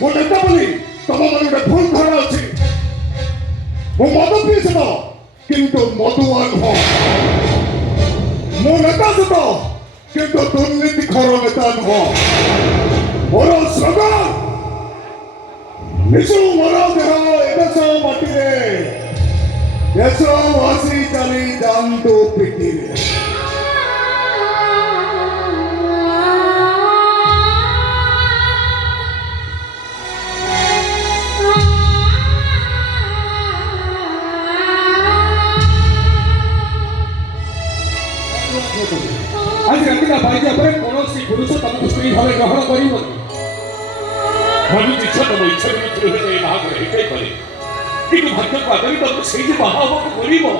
ମୋ ନେତା ବୋଲି ତମ ମାନେ ଗୋଟେ ଭୁଲ ଧାରଣା ଅଛି। ମୁଁ ମଦ ପିଇଛି ତ କିନ୍ତୁ ମଦୁଆ ନୁହଁ। ମୁଁ ନେତା ସତ କିନ୍ତୁ ଦୁର୍ନୀତି ଖୋର ନେତା ନୁହଁ। ମୋର ସ୍ଲୋଗାନ ମିଶୁ ମୋର ଦେହ ଏ ଦେଶ ମାଟିରେ, ଦେଶବାସୀ ଚାଲି ଯାଆନ୍ତୁ ପିଠିରେ। आज रातिका बाइजा पर कौनसी पुरुष तुमको स्त्री भाव ग्रहण कर भावी इच्छा तुम इच्छा विरुद्ध हुए बाहागर हेटे करे किंतु भाग्य को आदरी तुमको सेही बाहाव को करिवो।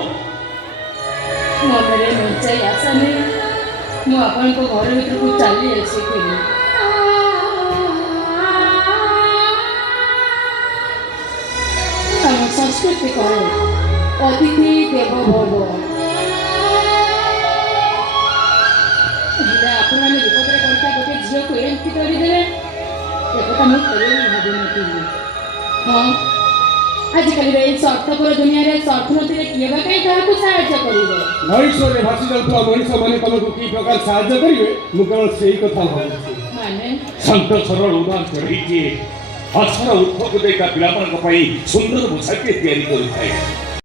मनरे नचाई आशा नहीं मु आपन को घर भीतर को चली आसी थिली। हम संस्कृति कहे अतिथि देवो भव। ଆପଣ ମାନେ ବିପଦରେ ପଡ଼ିଥିବା ଗୋଟେ ଝିଅକୁ ଏମିତି କରିଦେଲେ ଏକଥା ମୁଁ କେବେ ବି ଭାବିନଥିଲି। ହଁ ଆଜିକାଲିର ଏଇ ସ୍ୱାର୍ଥପର ଦୁନିଆରେ ସ୍ୱାର୍ଥ ନଥିଲେ କିଏ ବା କାହିଁ କାହାକୁ ସାହାଯ୍ୟ କରିବ। ନଈସ୍ୱରରେ ଭାସି ଯାଉଥିବା ମଣିଷମାନେ ତମକୁ କି ପ୍ରକାର ସାହାଯ୍ୟ କରିବେ ମୁଁ କେବଳ ସେଇ କଥା ଭାବୁଛି। ମାନେ ଶାନ୍ତ ସରଳ ଉଦାର ଚଢ଼େଇଟିଏ ହସର ଉତ୍ଥକୁ ଦେଇ ତା ପିଲାମାନଙ୍କ ପାଇଁ ସୁନ୍ଦର ପୋଷାକଟିଏ ତିଆରି କରିଥାଏ।